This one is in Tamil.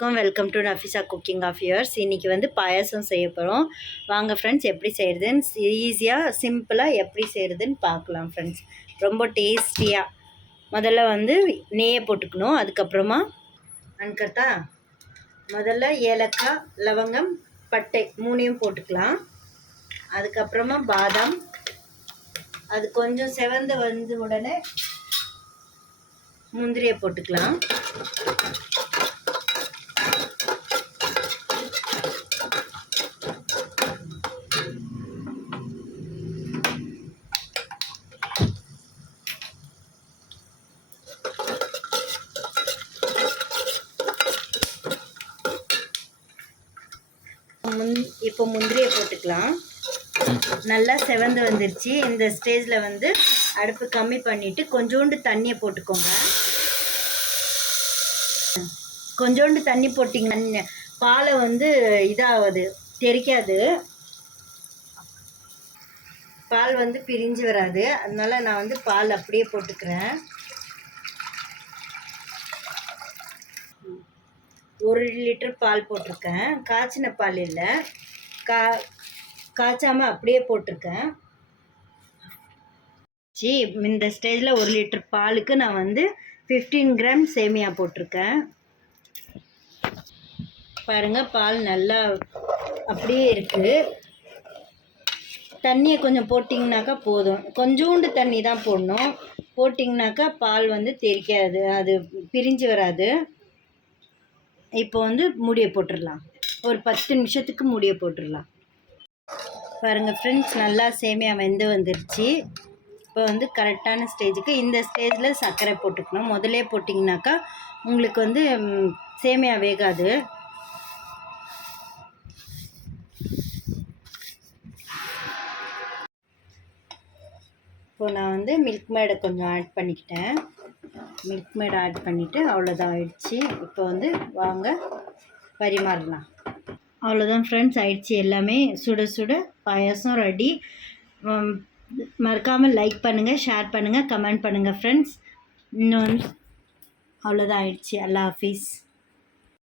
Welcome to Nafisa cooking of yours. இன்றைக்கி வந்து பாயாசம் செய்ய போகிறோம். வாங்க ஃப்ரெண்ட்ஸ், எப்படி செய்கிறதுன்னு ஈஸியாக சிம்பிளாக எப்படி செய்கிறதுன்னு பார்க்கலாம் ஃப்ரெண்ட்ஸ். ரொம்ப டேஸ்டியாக முதல்ல வந்து நெய்யை போட்டுக்கணும். அதுக்கப்புறமா அன்கத்தா முதல்ல ஏலக்காய், லவங்கம், பட்டை 3 போட்டுக்கலாம். அதுக்கப்புறமா பாதாம், அது கொஞ்சம் செவந்து வந்து உடனே முந்திரியை போட்டுக்கலாம். இப்போ முந்திரியை போட்டுக்கலாம். நல்லா செவந்து வந்துருச்சு. இந்த ஸ்டேஜில் வந்து அடுப்பு கம்மி பண்ணிவிட்டு கொஞ்சோண்டு தண்ணியை போட்டுக்கோங்க. கொஞ்சோண்டு தண்ணி போட்டிங்கன்னா பாலை வந்து இதாகாது, தெரிக்காது, பால் வந்து பிரிஞ்சு வராது. அதனால நான் வந்து பால் அப்படியே போட்டுக்கிறேன். 1 லிட்டர் பால் போட்டிருக்கேன். காய்ச்சின பால் இல்லை, காய்ச்சாமல் அப்படியே போட்டிருக்கேன். இந்த ஸ்டேஜில் 1 லிட்டர் பாலுக்கு நான் வந்து 15 கிராம் சேமியா போட்டிருக்கேன். பாருங்கள், பால் நல்லா அப்படியே இருக்குது. தண்ணியை கொஞ்சம் போட்டிங்கனாக்கா போதும். கொஞ்சோண்டு தண்ணி தான் போடணும். போட்டிங்கனாக்கா பால் வந்து தெரிக்காது, அது பிரிஞ்சு வராது. இப்போ வந்து மூடியை போட்டுடலாம். ஒரு 10 நிமிஷத்துக்கு மூடியை போட்டுடலாம். பாருங்கள் ஃப்ரெண்ட்ஸ், நல்லா சேமியா வெந்து வந்துருச்சு. இப்போ வந்து கரெக்டான ஸ்டேஜுக்கு இந்த ஸ்டேஜில் சர்க்கரை போட்டுக்கணும். முதலே போட்டிங்கனாக்கா உங்களுக்கு வந்து சேமியா வேகாது. இப்போ நான் வந்து மில்க் மேடை கொஞ்சம் ஆட் பண்ணிக்கிட்டேன். மில்க் மேட் ஆட் பண்ணிவிட்டு அவ்வளோதான் ஆயிடுச்சு. இப்போ வந்து வாங்க பரிமாறலாம். அவ்வளோதான் ஃப்ரெண்ட்ஸ், ஆயிடுச்சு. எல்லாமே சுட சுட பாயாசம் ரெடி. மறக்காமல் லைக் பண்ணுங்கள், ஷேர் பண்ணுங்கள், கமெண்ட் பண்ணுங்கள் ஃப்ரெண்ட்ஸ். இன்னொன்று அவ்வளோதான் ஆயிடுச்சு. அல்லாஹ் ஹாஃபிஸ்.